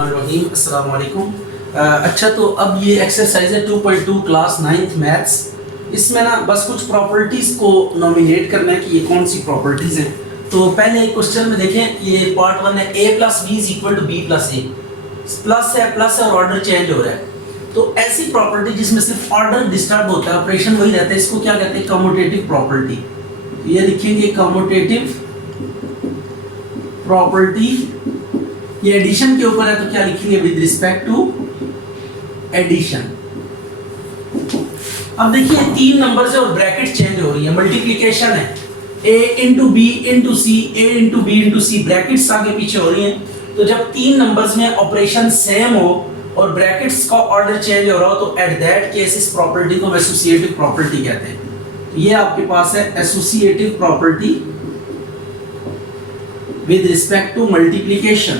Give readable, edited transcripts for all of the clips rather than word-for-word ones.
बिस्मिल्लाहिर्रहमानिर्रहीम अस्सलाम वालेकुम। अच्छा तो अब ये एक्सरसाइज है 2.2 क्लास 9th मैथ्स। इसमें ना बस कुछ प्रॉपर्टीज़ को नॉमिनेट करना है कि ये कौन सी प्रॉपर्टीज़ हैं। तो पहले एक क्वेश्चन में देखें, ये पार्ट 1 है, a + b = b + a। Plus है और ऑर्डर चेंज हो रहा है। तो ऐसी प्रॉपर्टी जिसमें सिर्फ ऑर्डर डिस्टर्ब होता है, ऑपरेशन वही रहता है, इसको क्या कहते हैं? Commutative property. ये लिखेंगे कम्यूटेटिव प्रॉपर्टी। ये एडिशन के ऊपर है तो क्या लिखेंगे? With respect to addition. अब देखिए 3 नंबर से और ब्रैकेट चेंज हो रही है, मल्टीप्लिकेशन है, a × b × c, a × b × c, brackets आगे पीछे हो रही हैं। तो जब 3 नंबर्स में ऑपरेशन सेम हो और ब्रैकेट्स का ऑर्डर चेंज हो रहा हो तो एट दैट केस इस प्रॉपर्टी को एसोसिएटिव प्रॉपर्टी कहते हैं। ये आपके पास है associative property with respect to multiplication,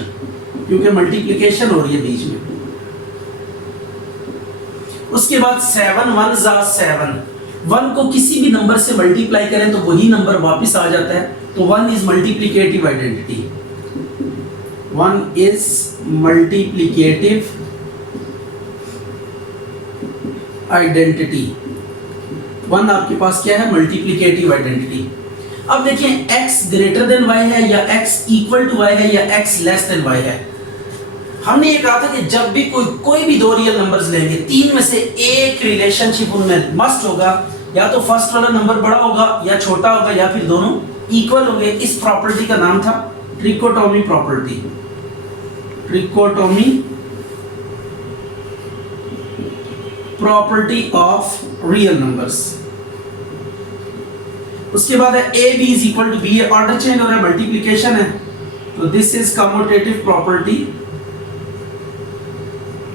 क्योंकि मल्टीप्लिकेशन हो रही है बीच में। उसके बाद 7 1 = 7, 1 को किसी भी नंबर से मल्टीप्लाई करें तो वही नंबर वापस आ जाता है। तो 1 is multiplicative identity. 1 is multiplicative identity. 1 आपके पास क्या है? Multiplicative identity. अब देखिए x > y है या x = y है या x < y है। हमने ये कहा था कि जब भी कोई भी दो रियल नंबर्स लेंगे, 3 में से एक रिलेशनशिप उनमें मस्ट होगा, या तो फर्स्ट वाला नंबर बड़ा होगा या छोटा होगा या फिर दोनों इक्वल होंगे। इस प्रॉपर्टी का नाम था trichotomy property. Trichotomy property of real numbers. उसके बाद है a b = b, order change हो रहा है, मल्टीप्लिकेशन है, तो this is commutative property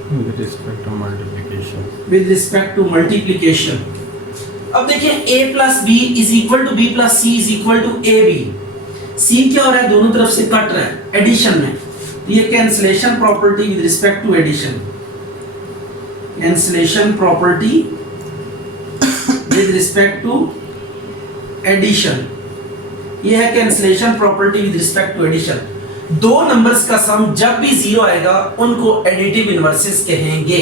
with respect to multiplication. with respect to multiplication। अब देखिए a + b = b + c = ab। c क्या हो रहा है? दोनों तरफ से कट रहा है एडिशन में, तो ये cancellation property with respect to addition. Cancellation property with respect to addition. ये है cancellation property with respect to addition. दो नंबर्स का सम जब भी 0 आएगा उनको एडिटिव इनवर्सेस कहेंगे।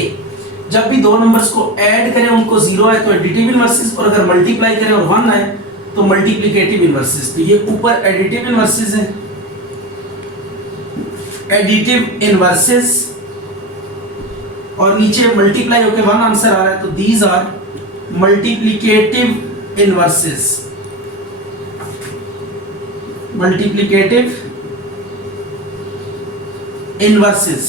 जब भी दो नंबर्स को ऐड करें उनको 0 आए तो एडिटिव इनवर्सेस, और अगर मल्टीप्लाई करें और 1 आए तो मल्टीप्लिकेटिव इनवर्सेस। तो ये ऊपर एडिटिव इनवर्सेस है, एडिटिव इनवर्सेस, और नीचे मल्टीप्लाई होकर 1 आंसर आ रहा है, तो these are multiplicative inverses. Multiplicative inverses.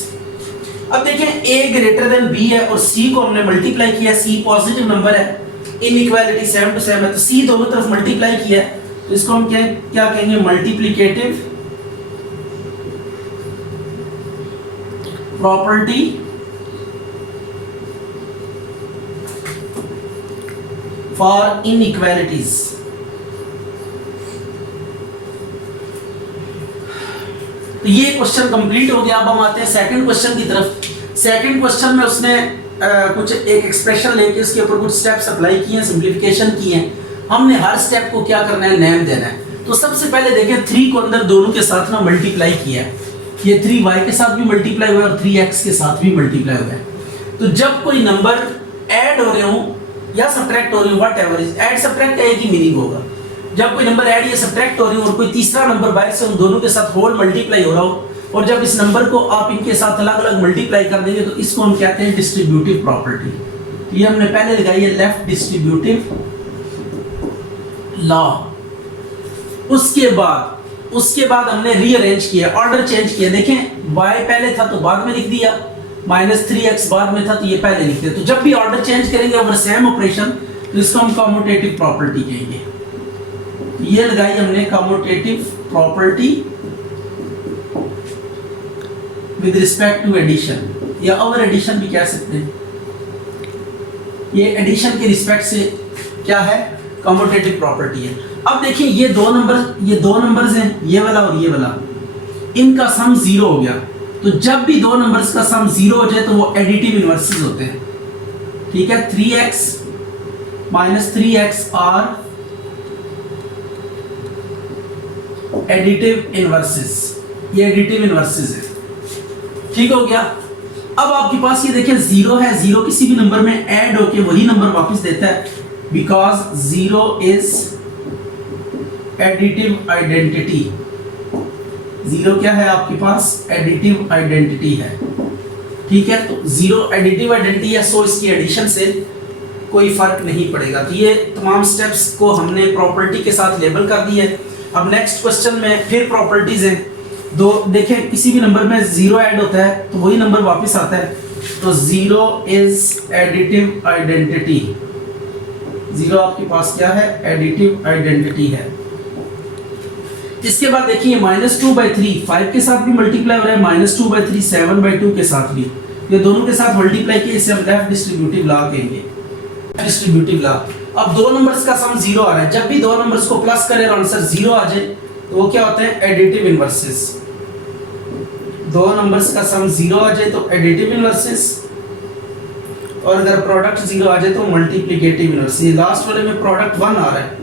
अब देखें a < b है और c को हमने mल्टीप्लाई किया, c पॉजिटिव नंबर है, इनइक्वालिटी 7 to 7 है, तो c दोनों तरफ मल्टीप्लाई किया है, तो इसको हम क्या कहेंगे? Multiplicative property for inequalities. तो ये क्वेश्चन कंप्लीट हो गया। अब हम आते हैं सेकंड क्वेश्चन की तरफ। सेकंड क्वेश्चन में उसने कुछ एक एक्सप्रेशन लेके उसके ऊपर कुछ स्टेप्स अप्लाई किए हैं, सिंपलीफिकेशन की है। हमने हर स्टेप को क्या करना है? नेम देना है। तो सबसे पहले देखें 3 को अंदर दोनों के साथ ना मल्टीप्लाई किया है। ये 3y के साथ भी मल्टीप्लाई हुआ है और 3x के साथ भी मल्टीप्लाई हुआ है। तो जब कोई नंबर ऐड हो रहे हो या सब्ट्रैक्ट हो रहे हो, व्हाटएवर इज, ऐड सब्ट्रैक्ट एक ही मीनिंग होगा। जब कोई नंबर ऐड या सब्ट्रैक्ट हो रही हो और कोई तीसरा नंबर बाहर से उन दोनों के साथ होल मल्टीप्लाई हो रहा हो, और जब इस नंबर को आप इनके साथ अलग अलग मल्टीप्लाई कर देंगे तो इसको हम कहते हैं डिस्ट्रीब्यूटिव प्रॉपर्टी। तो ये हमने पहले लगाई है लेफ्ट डिस्ट्रीब्यूटिव लॉ। उसके बाद हमने रीअरेंज किया, ऑर्डर चेंज किया। देखें y पहले था तो बाद में लिख दिया, -3x बाद में था तो ये पहले लिख दिया। तो जब भी ऑर्डर चेंज करेंगे ओवर सेम ऑपरेशन तो इसको हम कम्यूटेटिव प्रॉपर्टी कहेंगे। ये लगाई हमने commutative property with respect to addition, या ओवर एडिशन भी कह सकते हैं। ये एडिशन के रिस्पेक्ट से क्या है? कम्यूटेटिव प्रॉपर्टी है। अब देखिए ये दो नंबर्स हैं, ये वाला और ये वाला, इनका सम 0 हो गया। तो जब भी दो नंबर्स का सम 0 हो जाए तो वो एडिटिव इनवर्सेस होते हैं। ठीक है, 3x - 3x are additive inverses. ये एडिटिव इनवर्सेस है। ठीक हो गया। अब आपके पास ये देखिए जीरो है, जीरो किसी भी नंबर में ऐड होके वही नंबर वापस देता है, because zero is additive identity. Zero क्या है आपके पास? एडिटिव आइडेंटिटी है, ठीक है। तो जीरो एडिटिव आइडेंटिटी है, सो इसकी एडिशन से कोई फर्क नहीं पड़ेगा। तो ये तमाम स्टेप्स को हमने प्रॉपर्टी के साथ लेबल कर दिया है। अब नेक्स्ट क्वेश्चन में फिर प्रॉपर्टीज हैं दो। देखें किसी भी नंबर में जीरो ऐड होता है तो वही नंबर वापस आता है, तो zero is additive identity. Zero आपके पास क्या है? एडिटिव आइडेंटिटी है। इसके बाद देखिए -2/3 5 के साथ भी मल्टीप्लाई हो रहा है, -2/3 7/2 के साथ भी, ये दोनों के साथ मल्टीप्लाई किए, इसे हम लेफ्ट डिस्ट्रीब्यूटिव लॉ कहेंगे। Distributive law. अब दो नंबर्स का सम जीरो आ रहा है, जब भी दो नंबर्स को प्लस करें और आंसर जीरो आ जाए तो वो क्या होते हैं? Additive inverses. दो नंबर्स का सम जीरो आ जाए तो एडिटिव इनवर्सेस, और अगर प्रोडक्ट जीरो आ जाए तो मल्टीप्लिकेटिव इनवर्सेस। लास्ट वाले में प्रोडक्ट 1 आ रहा है,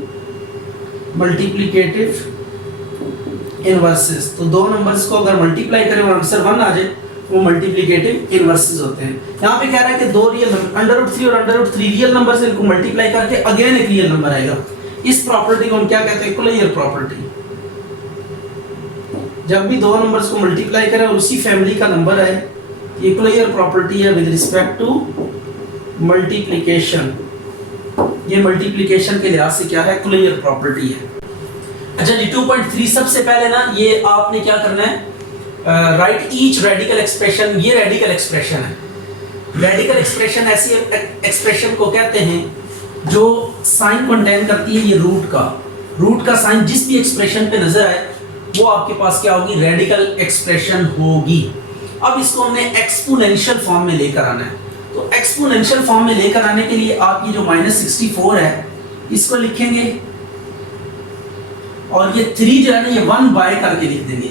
मल्टीप्लिकेटिव इनवर्सेस। तो दो नंबर्स को अगर मल्टीप्लाई करें और आंसर 1 आ जाए वो मल्टीप्लिकेटिव इनवर्सेस होते हैं। यहाँ पे कह रहा है कि दो रियल नंबर √3 और √3 रियल नंबर से इनको मल्टीप्लाई करके अगेन एक रियल नंबर आएगा। इस प्रॉपर्टी को हम क्या कहते हैं? Closure property. जब भी दो नंबर्स को मल्टीप्लाई करें और उसी फैमिली का नंबर आए, ये क्लोजर प्रॉपर्टी है विद रिस्पेक्ट टू मल्टीप्लिकेशन। ये मल्टीप्लिकेशन के लिहाज से क्या है? क्लोजर प्रॉपर्टी है। अच्छा जी 2.3 सबसे पहले ना ये आपने क्या करना है? Right each radical expression. ये रेडिकल एक्सप्रेशन है। रेडिकल एक्सप्रेशन ऐसी एक्सप्रेशन को कहते हैं जो साइन कंटेन करती है ये रूट का साइन जिस भी एक्सप्रेशन पे नजर आए वो आपके पास क्या होगी? रेडिकल एक्सप्रेशन होगी। अब इसको हमने एक्सपोनेंशियल फॉर्म में लेकर आना है। तो एक्सपोनेंशियल फॉर्म में लेकर आने के लिए आप ये जो -64 है इसको लिखेंगे और ये 3 जो है ना ये 1/, करके लिख देंगे।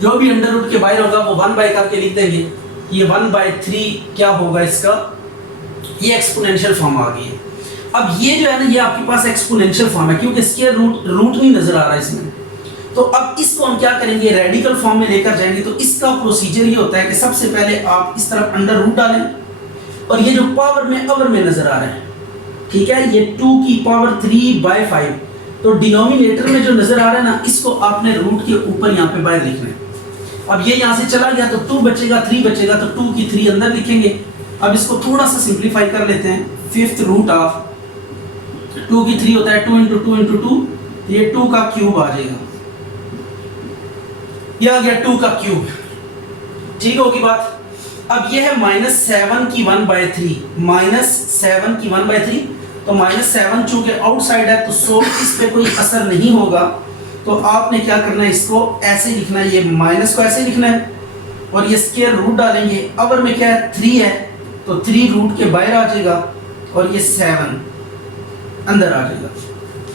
जो भी अंडर रूट के बाहर होगा वो 1/, करके लिख देंगे। ये 1/3 क्या होगा इसका? ये एक्सपोनेंशियल फॉर्म आ गई है। अब ये जो है ना ये आपके पास एक्सपोनेंशियल फॉर्म है क्योंकि स्क्वायर रूट नहीं नजर आ रहा है इसमें। तो अब इसको हम क्या करेंगे? रेडिकल फॉर्म में लेकर जाएंगे। तो इसका प्रोसीजर ये होता है कि सबसे पहले आप इस तरफ अंडर रूट डालें और ये जो पावर में अवर में नजर आ रहा है, ठीक है, ये 2⁵ तो डिनोमिनेटर में जो नजर आ रहा है ना इसको आपने रूट के ऊपर यहाँ पे बाहर लिखना है। अब ये यहाँ से चला गया तो 2 बचेगा, 3 बचेगा, तो 2 की 3 अंदर लिखेंगे। अब इसको थोड़ा सा सिंप्लीफाई कर लेते हैं। 5th रूट ऑफ 2 की 3 होता है 2 × 2 × 2, ये 2 का क्यूब आ जाएगा। ये आ गया 2 का क्यूब। ठीक होगी बात। अब ये है -7 की 1/3, -7 की 1/3। तो -7 चूंकि आउटसाइड है तो सो इस पे कोई असर नहीं होगा। तो आपने क्या करना है? इसको ऐसे लिखना है, ये माइनस को ऐसे लिखना है और ये स्क्वायर रूट डालेंगे। अवर में क्या है? 3 है तो 3 रूट के बाहर आ जाएगा और ये 7 अंदर आ जाएगा।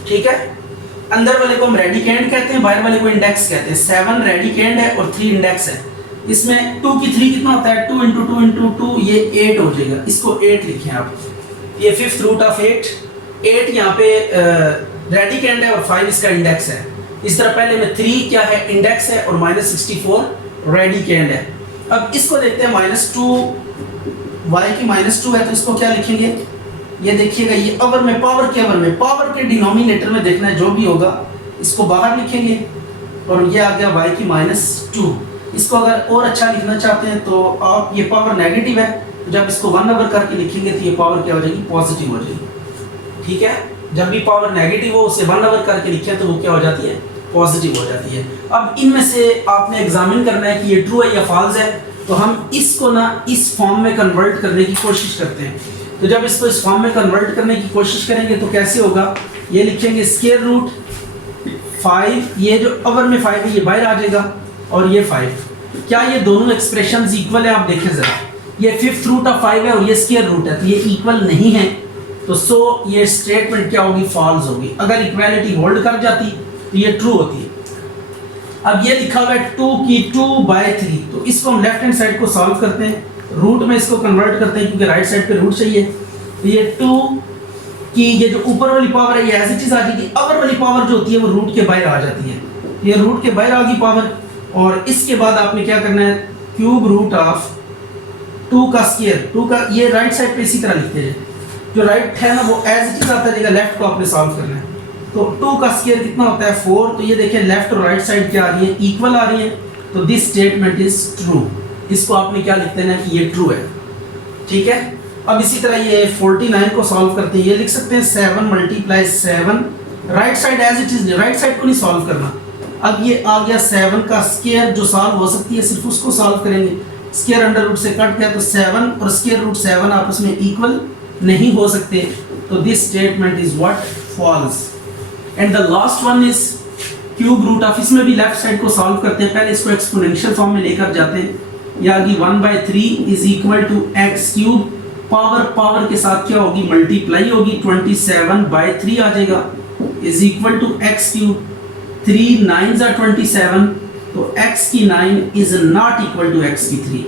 ठीक है, अंदर वाले को हम रेडिकेंड कहते हैं, बाहर वाले को इंडेक्स कहते हैं। 7 रेडिकेंड है और 3 इंडेक्स है। इसमें 2 की 3 कितना होता है? 2 × 2 × 2 ये 8 हो जाएगा। इसको 8 लिखें आप। ये 5th रूट ऑफ 8 यहाँ पे रेडिकेंड है और 5 इसका इंडेक्स है। इस तरह पहले में 3 क्या है? इंडेक्स है और -64 रेडिकेंड है। अब इसको देखते हैं -2 y की -2 है तो इसको क्या लिखेंगे? ये देखिएगा ये अवर में पावर के डिनोमिनेटर में देखना है जो भी होगा इसको बाहर लिखेंगे और ये आ गया y की -2। इसको अगर और अच्छा लिखना चाहते हैं तो आप ये पावर नेगेटिव है तो जब इसको 1/, करके लिखेंगे तो ये पावर क्या हो जाएगी? पॉजिटिव हो जाएगी। ठीक है, जब भी पावर नेगेटिव हो उसे 1/, करके लिखें तो वो क्या हो जाती है? पॉजिटिव हो जाती है। अब इनमें से आपने एग्जामिन करना है कि ये ट्रू है या फॉल्स है। तो हम इसको ना इस फॉर्म में कन्वर्ट करने की कोशिश करते हैं। तो जब इसको इस फॉर्म में कन्वर्ट करने की कोशिश करेंगे तो कैसे होगा? ये लिखेंगे स्क्वायर रूट 5, ये जो अवर में 5 है ये बाहर आ जाएगा और ये 5। क्या ये दोनों एक्सप्रेशंस इक्वल है? आप देखें जरा, ये 5th रूट ऑफ 5 है और ये स्क्वायर रूट है तो ये इक्वल नहीं है। तो सो ये स्टेटमेंट क्या होगी? फॉल्स होगी। अगर इक्वालिटी होल्ड कर जाती तो ये ट्रू होती है। अब ये लिखा हुआ है 2 की 2/3, तो इसको हम लेफ्ट हैंड साइड को सॉल्व करते हैं, रूट में इसको कन्वर्ट करते हैं क्योंकि राइट साइड पे रूट चाहिए। तो ये 2 की ये जो ऊपर वाली पावर है ये ऐसी चीज आ जाएगी, अवर वाली पावर जो होती है वो रूट के बाहर आ जाती है। ये रूट के बाहर आ गई पावर और इसके बाद आपने क्या करना है? क्यूब रूट ऑफ 2 का स्क्वायर, 2 का, ये राइट साइड पे इसी तरह लिखते हैं, जो राइट है ना वो एज इट इज आता रहेगा, लेफ्ट को आपने सॉल्व करना है। तो 2 का स्क्वायर कितना होता है 4, तो ये देखिए लेफ्ट और राइट साइड क्या आ रही है, इक्वल आ रही है, तो दिस स्टेटमेंट इज ट्रू। इसको आपने क्या लिख देना है कि ये ट्रू है, ठीक है। अब इसी तरह ये 49 को सॉल्व करते हैं, ये लिख सकते हैं 7 × 7, right side as it is, right side को नहीं सॉल्व करना। अब ये आ गया 7 का स्क्वायर, जो सॉल्व हो सकती है सिर्फ उसको सॉल्व करेंगे, स्क्वायर अंडर रूट से कट गया, तो 7 और स्क्वायर रूट 7 आपस में इक्वल नहीं हो सकते, तो this statement is what, false. And the last one is cube root of, इसमें भी लेफ्ट साइड को सॉल्व करते हैं, पहले इसको एक्सपोनेंशियल फॉर्म में लेकर जाते हैं, या आगे 1/3 is equal to x cube, power के साथ क्या होगी, मल्टीप्लाई होगी, 27/3 आ जाएगा, is equal to x cube, 3 9s are 27, तो x की 9 is not equal to x की 3।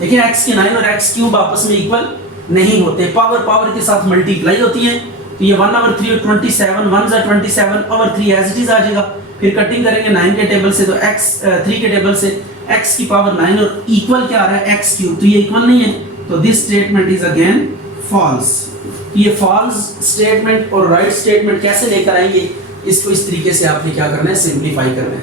लेकिन x की 9 और x क्यूब आपस में इक्वल नहीं होते, पावर के साथ मल्टीप्लाई होती है, तो ये 1/3 और 27, 1s are 27/3 as it is आ जाएगा। फिर कटिंग करेंगे 9 के टेबल से, तो x 3 के टेबल से x की पावर 9 और इक्वल क्या आ रहा है x क्यूब, तो ये इक्वल नहीं है, तो this statement is again false. ये फॉल्स स्टेटमेंट और राइट स्टेटमेंट कैसे लेकर आएंगे, इसको इस तरीके से आपने क्या करना है, सिंपलीफाई करना है।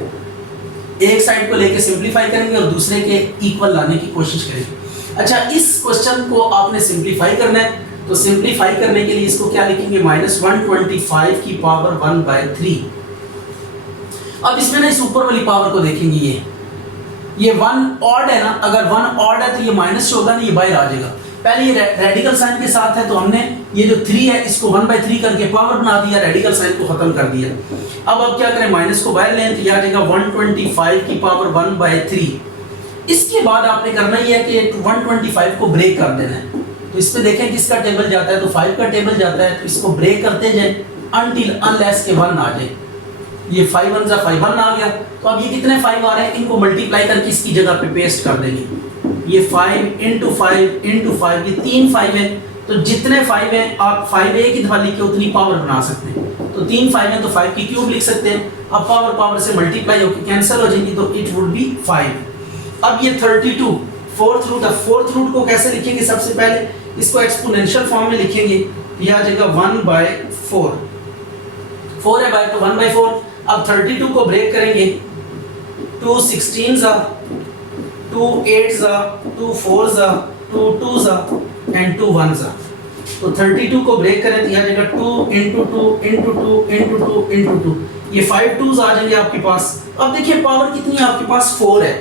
एक साइड को लेके सिंपलीफाई करेंगे और दूसरे के इक्वल लाने की कोशिश करेंगे। अच्छा, इस क्वेश्चन को आपने सिंपलीफाई करना है, तो सिंपलीफाई करने के लिए इसको क्या लिखेंगे, -125 की पावर 1/3। अब इसमें ना इस ऊपर वाली पावर को देखेंगे, ये 1 ऑड है ना, अगर 1 ऑड है तो ये माइनस होगा ना, ये बाहर आ जाएगा। पहले ये रेडिकल साइन के साथ है, तो हमने ये जो 3 है इसको 1/3 करके पावर बना दिया, रेडिकल साइन को खत्म कर दिया। अब क्या करें, माइनस को बाहर लें, तो ये आ जाएगा 125 की पावर 1/3। इसके बाद आपने करना ही है कि 125 को ब्रेक कर देना है, तो इस पे देखें किसका टेबल जाता है, तो 5 का टेबल जाता है, तो इसको ब्रेक करते जाए अनटिल अनलेस के 1 आ जाए। ये 5 1 जा 5 1 आ गया, तो अब ये कितने 5 आ रहे हैं, इनको मल्टीप्लाई करके इसकी जगह पे पेस्ट कर देंगे। ये 5 × 5 × 5, ये 3 5 है, तो जितने 5 हैं आप 5 एक ही दफा लिख के उतनी पावर बना सकते हैं, तो 3 5 है तो 5 की क्यूब लिख सकते हैं। अब पावर से मल्टीप्लाई होकर कैंसिल हो जाएगी, तो इट वुड बी 5। अब ये 32 फोर्थ रूट, फोर्थ रूट को कैसे लिखेंगे, सबसे पहले इसको एक्सपोनेंशियल फॉर्म में लिखेंगे, ये आ जाएगा 1/4, 4 है बाय, तो 1/4। अब 32 को ब्रेक करेंगे, 2 16s 2 8s 2 4s 2 2s and 2 1s। तो 32 को ब्रेक करें तो यह आ जाएगा 2 × 2 × 2 × 2 × 2, ये 5 2s आ जाएंगे आपके पास। अब देखिए पावर कितनी है आपके पास, 4 है,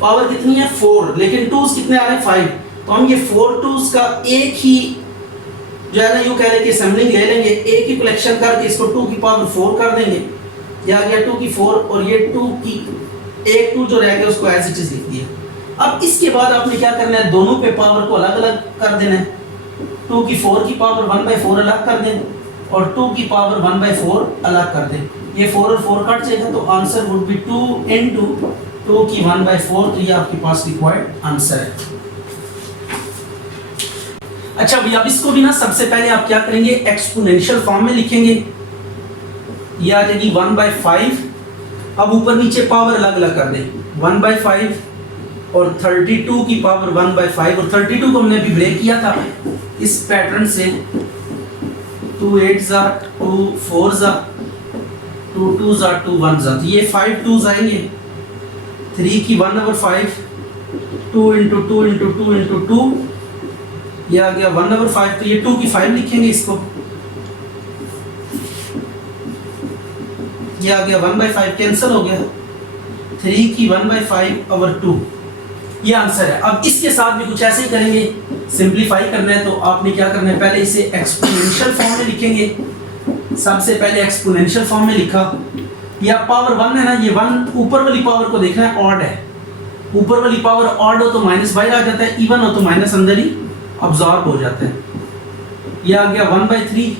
पावर कितनी है 4, लेकिन 2s कितने आ रहे हैं 5, तो हम ये 4 2s का एक ही जो है ना, यूँ कह लें कि सैम्पलिंग ले लेंगे, एक ही कलेक्शन करके इसको 2 की पावर 4 कर देंगे, या आ गया 2 की 4, और ये 2 की एक 2 जो रह गया उसको एज इट इज लिख दिया। अब इसके बाद आपने क्या करना है, दोनों पे पावर को अलग अलग कर देना है, 2 की 4 की पावर 1/4 अलग कर दें, और 2 की पावर 1/4 अलग कर दें, ये 4 और 4 कट जाएगा, तो आंसर वुड बी 2 × 2 की 1/4, तो ये आपके पास रिक्वायर्ड आंसर है। अच्छा भैया, अब इसको भी ना सबसे पहले आप क्या करेंगे, एक्सपोनेंशियल फॉर्म में लिखेंगे, ये आ जाएगी 1/5। अब ऊपर नीचे पावर अलग अलग कर दें, 1/5 और 32 की पावर 1/5, और 32 को हमने अभी ब्रेक किया था इस पैटर्न से, 2 8s 2 4s 2 2s 2 1s, तो ये 5 2s आएंगे, 3 की 1/5, 2 × 2 × 2 × 2, ये आ गया 1/5, तो ये 2 की 5 लिखेंगे इसको, ये आ गया 1/5 कैंसिल हो गया, 3 की 1/5/2, ये आंसर है। अब इसके साथ भी कुछ ऐसे ही करेंगे, सिंपलीफाई करना है, तो आपने क्या करना है, पहले इसे एक्सपोनेंशियल फॉर्म में लिखेंगे। सबसे पहले एक्सपोनेंशियल फॉर्म में लिखा, या पावर 1 है ना, ये 1 ऊपर वाली पावर को देखना है, ऑड है, ऊपर वाली पावर ऑड हो तो माइनस बाहर आ जाता है, इवन हो तो माइनस अंदर ही अब्सॉर्ब हो जाता है, ये आ गया 1/3।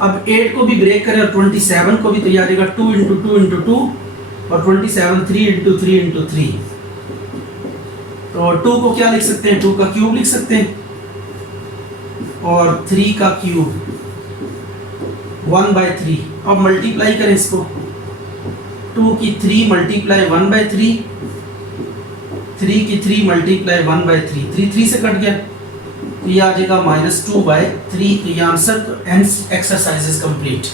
अब 8 को भी ब्रेक करें और 27 को भी, तो यह आ जाएगा 2 × 2 × 2, और 27 3 × 3 × 3, तो 2 को क्या लिख सकते हैं, 2 का क्यूब लिख सकते हैं, और 3 का क्यूब 1/3। अब मल्टीप्लाई करें इसको, 2 की 3 × 1/3, 3 की 3 मल्टीप्लाई 1/3, 3 से कट गया तो ये आ जाएगा -2/3। तो ये answer, and exercise is complete.